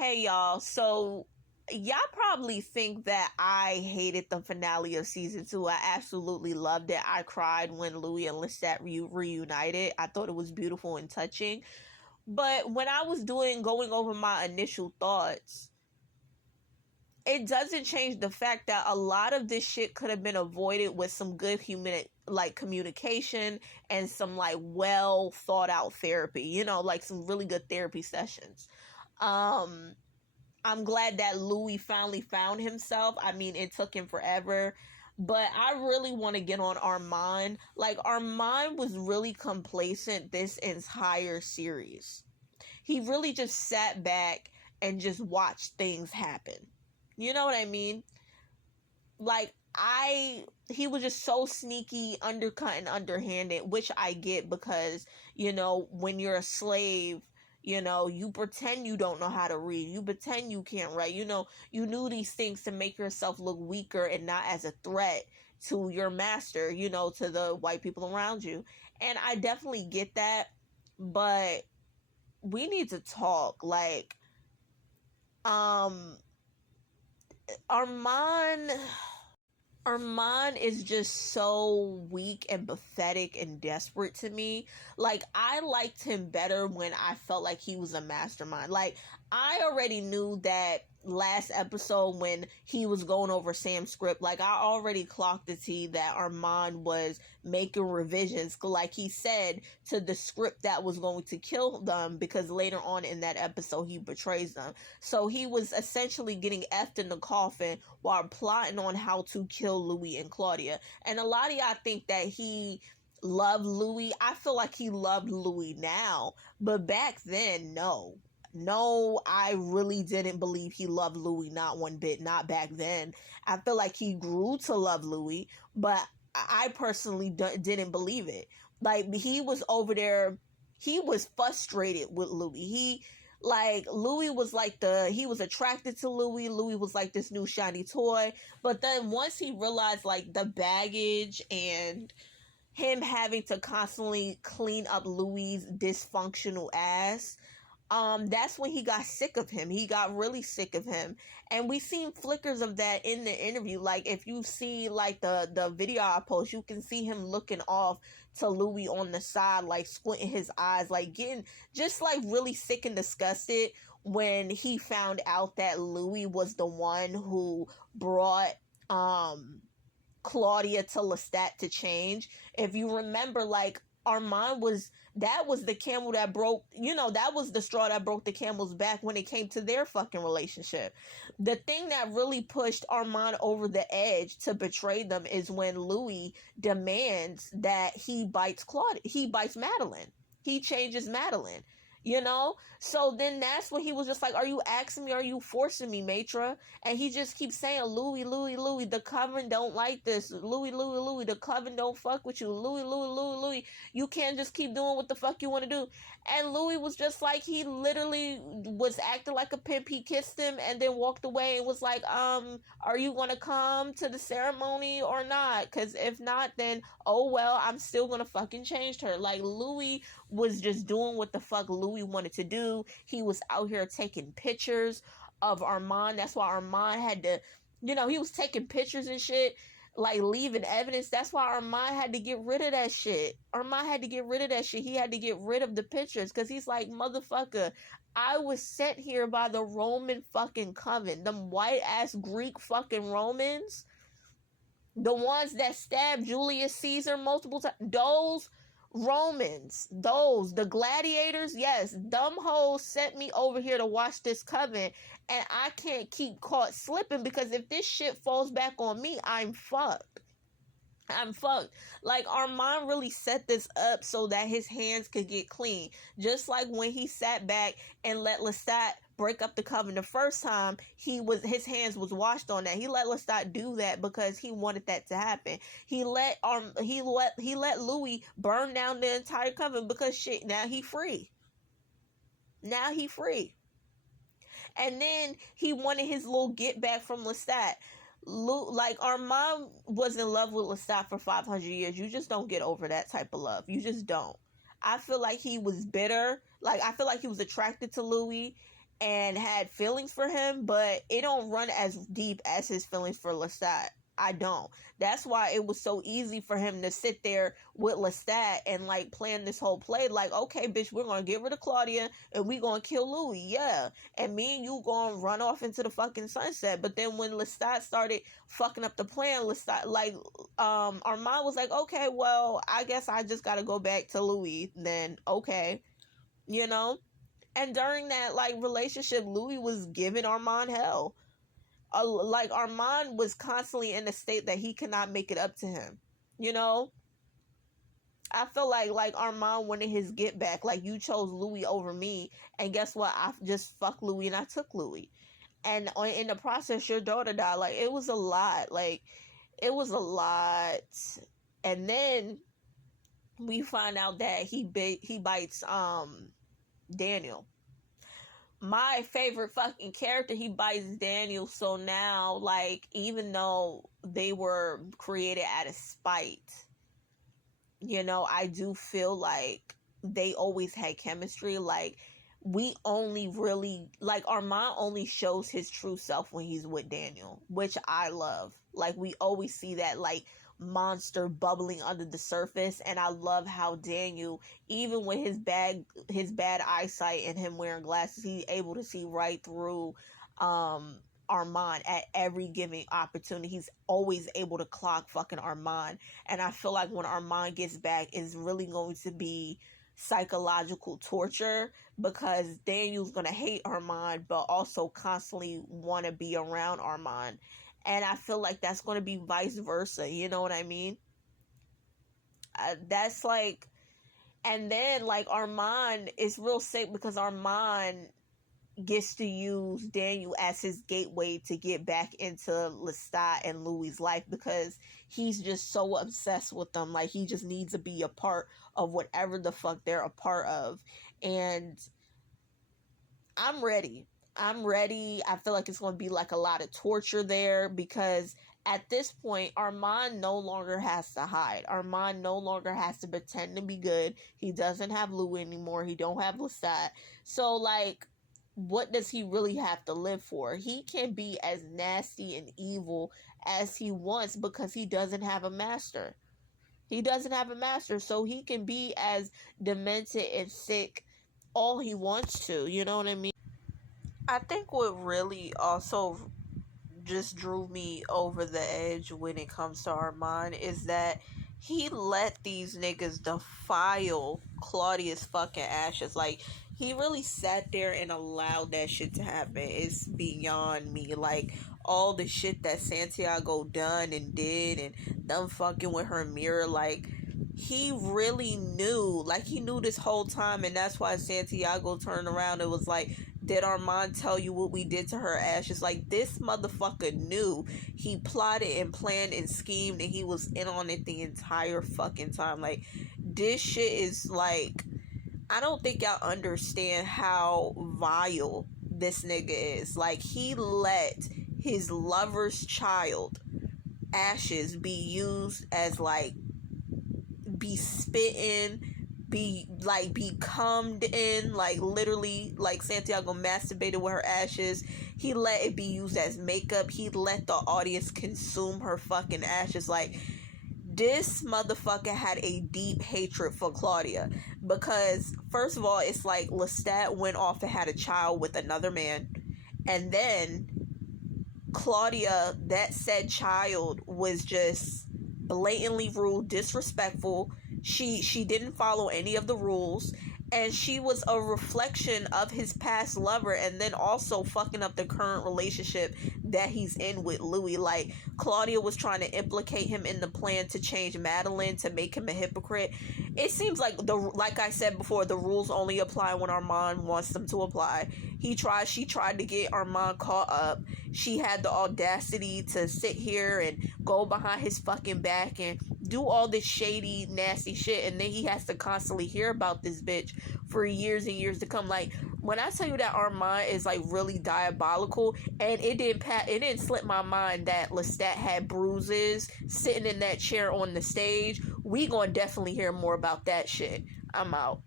Hey y'all, so y'all probably think that I hated the finale of season 2. I absolutely loved it. I cried when Louis and Lestat reunited. I thought it was beautiful and touching. But when I was going over my initial thoughts, it doesn't change the fact that a lot of this shit could have been avoided with some good human communication and some well thought out therapy, like some really good therapy sessions. um I'm glad that Louis finally found himself. I mean, it took him forever, but I really want to get on Armand. Like, Armand was really complacent this entire series. He really just sat back and just watched things happen. You know what I mean? Like, he was just so sneaky, undercut, and underhanded, which I get because, when you're a slave, you pretend you don't know how to read. You pretend you can't write. You knew these things to make yourself look weaker and not as a threat to your master, to the white people around you. And I definitely get that, but we need to talk. Like, Armand Armand is just so weak and pathetic and desperate to me. Like, I liked him better when I felt like he was a mastermind. Like, I already knew that last episode when he was going over Sam's script. Like, I already clocked the T that Armand was making revisions, like he said, to the script that was going to kill them, because later on in that episode he betrays them. So he was essentially getting effed in the coffin while plotting on how to kill Louis and Claudia. And a lot of y'all think that he loved Louis. I feel like he loved Louis now, but back then, no. No, I really didn't believe he loved Louis, not one bit, not back then. I feel like he grew to love Louis, but I personally didn't believe it. Like, he was over there, he was frustrated with Louis. Louis was he was attracted to Louis. Louis was like this new shiny toy. But then once he realized the baggage and him having to constantly clean up Louis' dysfunctional ass, that's when he got sick of him. He got really sick of him. And we seen flickers of that in the interview. Like, if you see the video I post, you can see him looking off to Louis on the side, squinting his eyes, getting just really sick and disgusted when he found out that Louis was the one who brought Claudia to Lestat to change. If you remember, Armand that was the camel that broke, that was the straw that broke the camel's back when it came to their fucking relationship. The thing that really pushed Armand over the edge to betray them is when Louis demands that he bites Madeline. He changes Madeline. So then that's when he was just like, are you asking me, are you forcing me, Matra? And he just keeps saying, Louis, Louis, Louis, the coven don't like this. Louis, Louis, Louis, the coven don't fuck with you. Louis, Louis, Louis, Louis, you can't just keep doing what the fuck you want to do. And Louis was just like, he literally was acting like a pimp. He kissed him and then walked away and was like, are you going to come to the ceremony or not? Because if not, then, oh well, I'm still going to fucking change her. Like, Louis was just doing what the fuck Louis wanted to do. He was out here taking pictures of Armand. That's why Armand had to, he was taking pictures and shit, leaving evidence. That's why Armand had to get rid of that shit. Armand had to get rid of that shit. He had to get rid of the pictures because he's like, motherfucker, I was sent here by the Roman fucking coven, them white ass Greek fucking Romans, the ones that stabbed Julius Caesar multiple times. Those Romans, the gladiators, yes, dumb hoes sent me over here to watch this coven, and I can't keep caught slipping, because if this shit falls back on me, I'm fucked. Like, Armand really set this up so that his hands could get clean. Just like when he sat back and let Lestat break up the coven the first time, his hands was washed on that. He let Lestat do that because he wanted that to happen. He let Louis burn down the entire coven because shit, now he free. And then he wanted his little get back from Lestat. Armand was in love with Lestat for 500 years. You just don't get over that type of love. You just don't. I feel like he was bitter. I feel like he was attracted to Louis, and had feelings for him, but it don't run as deep as his feelings for Lestat. I don't. That's why it was so easy for him to sit there with Lestat and like plan this whole play. Like, okay, bitch, we're gonna get rid of Claudia and we gonna kill Louis, yeah. And me and you gonna run off into the fucking sunset. But then when Lestat started fucking up the plan, Lestat, like, Armand was like, okay, well, I guess I just gotta go back to Louis. Then okay, you know. And during that like relationship, Louis was giving Armand hell. Like Armand was constantly in a state that he cannot make it up to him. You know, I feel like Armand wanted his get back. Like, you chose Louis over me, and guess what? I just fucked Louis and I took Louis, and in the process, your daughter died. Like, it was a lot. Like, it was a lot. And then we find out that he bites Daniel, my favorite fucking character. He bites Daniel. So now, like, even though they were created out of spite, you know, I do feel like they always had chemistry. Like, we only really, like, Armand only shows his true self when he's with Daniel, which I love. Like, we always see that, like, monster bubbling under the surface. And I love how Daniel, even with his bad eyesight and him wearing glasses, he's able to see right through Armand at every given opportunity. He's always able to clock fucking Armand. And I feel like when Armand gets back, it's really going to be psychological torture, because Daniel's gonna hate Armand but also constantly want to be around Armand. And I feel like that's going to be vice versa. You know what I mean? That's like, and then like Armand is real sick because Armand gets to use Daniel as his gateway to get back into Lestat and Louis' life, because he's just so obsessed with them. Like, he just needs to be a part of whatever the fuck they're a part of. And I'm ready. I feel like it's going to be like a lot of torture there, because at this point, Armand no longer has to hide. Armand no longer has to pretend to be good. He doesn't have Louis anymore. He don't have Lestat. So, like, what does he really have to live for? He can be as nasty and evil as he wants because he doesn't have a master. He doesn't have a master, so he can be as demented and sick all he wants to. You know what I mean? I think what really also just drew me over the edge when it comes to Armand is that he let these niggas defile Claudia's fucking ashes. Like, he really sat there and allowed that shit to happen. It's beyond me. Like, all the shit that Santiago done and did, and them fucking with her mirror, like, he really knew. Like, he knew this whole time, and that's why Santiago turned around and was like, did Armand tell you what we did to her ashes? Like, this motherfucker knew. He plotted and planned and schemed, and he was in on it the entire fucking time. Like, this shit is like, I don't think y'all understand how vile this nigga is. Like, he let his lover's child ashes be used as, like, be spit in, be cummed in, like, literally, like, Santiago masturbated with her ashes. He let it be used as makeup. He let the audience consume her fucking ashes. Like, this motherfucker had a deep hatred for Claudia, because first of all, it's like Lestat went off and had a child with another man, and then Claudia, that said child, was just blatantly rude, disrespectful. She didn't follow any of the rules, and she was a reflection of his past lover, and then also fucking up the current relationship that he's in with Louis. Like, Claudia was trying to implicate him in the plan to change Madeline, to make him a hypocrite. It seems like, like I said before, the rules only apply when Armand wants them to apply. She tried to get Armand caught up. She had the audacity to sit here and go behind his fucking back and do all this shady, nasty shit, and then he has to constantly hear about this bitch for years and years to come. Like, when I tell you that Armand is, like, really diabolical, and it didn't slip my mind that Lestat had bruises sitting in that chair on the stage, we gonna definitely hear more about that shit. I'm out.